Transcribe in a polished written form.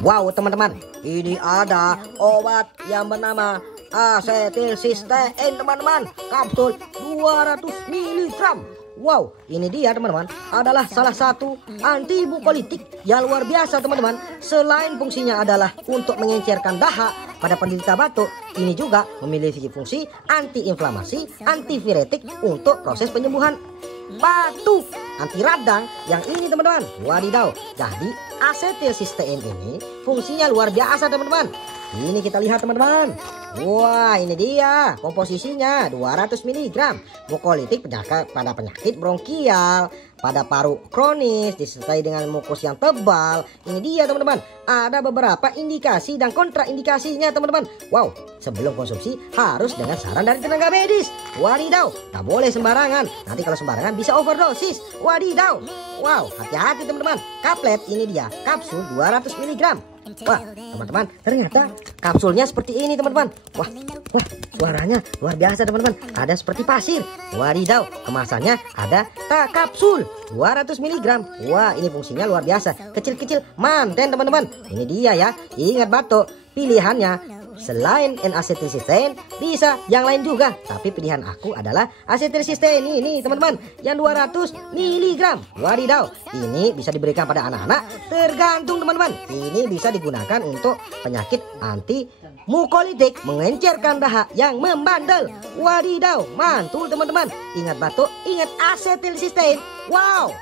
Wow teman-teman, ini ada obat yang bernama asetilsistein teman-teman, kapsul 200 mg. Wow, ini dia teman-teman, adalah salah satu antibukolitik yang luar biasa teman-teman. Selain fungsinya adalah untuk mengencerkan dahak pada penderita batuk, ini juga memiliki fungsi antiinflamasi, antiviretik untuk proses penyembuhan batuk, anti radang yang ini teman-teman. Wadidaw, jadi asetilsistein ini fungsinya luar biasa teman-teman. Ini kita lihat teman-teman. Wah, ini dia komposisinya 200 mg. Mukolitik pada penyakit bronkial, pada paru kronis disertai dengan mukus yang tebal. Ini dia teman-teman. Ada beberapa indikasi dan kontraindikasinya teman-teman. Wow, sebelum konsumsi harus dengan saran dari tenaga medis. Wadidaw, tak boleh sembarangan. Nanti kalau sembarangan bisa overdosis. Wadidaw. Wow, hati-hati teman-teman. Kaplet ini dia, kapsul 200 mg. Wah, teman-teman, ternyata kapsulnya seperti ini teman-teman. Wah, suaranya luar biasa teman-teman. Ada seperti pasir. Wadidaw, kemasannya ada kapsul 200 mg. Wah, ini fungsinya luar biasa. Kecil-kecil, manten teman-teman. Ini dia ya. Ingat batuk, pilihannya selain N-asetilsistein bisa yang lain juga, tapi pilihan aku adalah asetilsistein ini teman-teman, yang 200 mg. Wadidaw, ini bisa diberikan pada anak-anak, tergantung teman-teman. Ini bisa digunakan untuk penyakit anti mukolitik, mengencerkan dahak yang membandel. Wadidaw, mantul teman-teman. Ingat batuk, ingat asetilsistein. Wow.